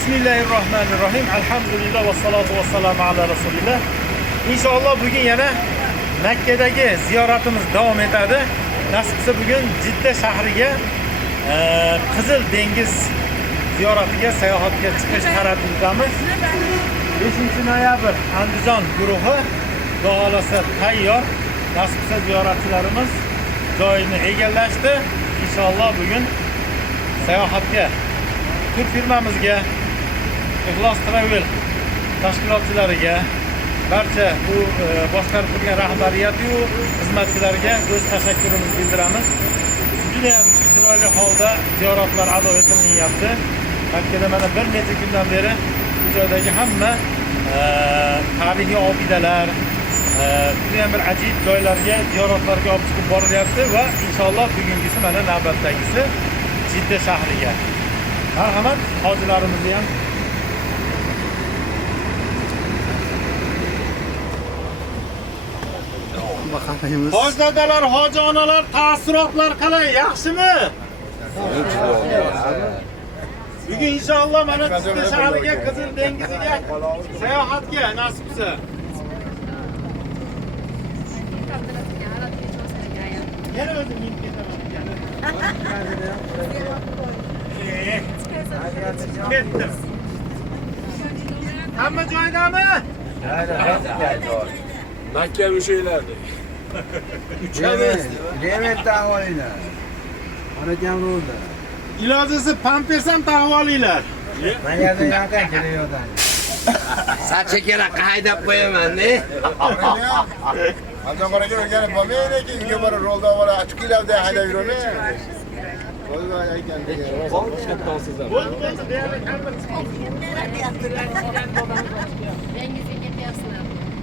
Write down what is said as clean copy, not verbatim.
Bismillahirrahmanirrahim. Alhamdulillah ve salatu ve selamu ala Resulillah. İnşallah bugün yana Mekke'deki ziyaretimiz devam etadi. Nasipse bugün Cidde şehriga Qizil dengiz ziyaratiga, sayohatga chiqish qaratilganmiz. 5 noyabr Andijon guruhi Xudo tayyor. Nasipse ziyoratchilarimiz joyini egallashdi. İnşallah bugün sayohatga tur firmamizga, Ixlos Travel tashkilotchilariga, barcha bu boshqarib turgan rahbariyat-yu xizmatchilarga o'z tashakkurimizni bildiramiz. Juda ham chiroyli holda ziyoratlar ado etilinyapti. Makkada mana bir necha kundan beri bu joydagi hamma tarixiy obidalar, juda ham bir ajib joylarga ziyoratlarga olib chiqib borilyapti va inshaalloh bugungisi mana navbatdagisi Jidda shahriga. Marhamat, hojilarimizni ham Bakayımız. Hojidalar, hoji onalar, taassurotlar qalay, yaxshimi? Bugun inshaalloh mana Jidda shahriga, Qizil dengiziga sayohatga nasibsa. Yana o'zim men ketaman. Ketdim. Hamma joydami? Makka o'shalardi. Demet davolina. Ana kam bo'ldi. Ilojisi pampersam tag'ib olinglar. Men yerda yoqdan kelayodan. Sachekera qaydab qo'yaman-da. Hamdan qaraga o'rganib bo'lmaydi-ki, uyga borib rolda bora achqilavda haydab yuraman. Voy aytgan. Bo'ldi, deyarli kamdir chiqdi.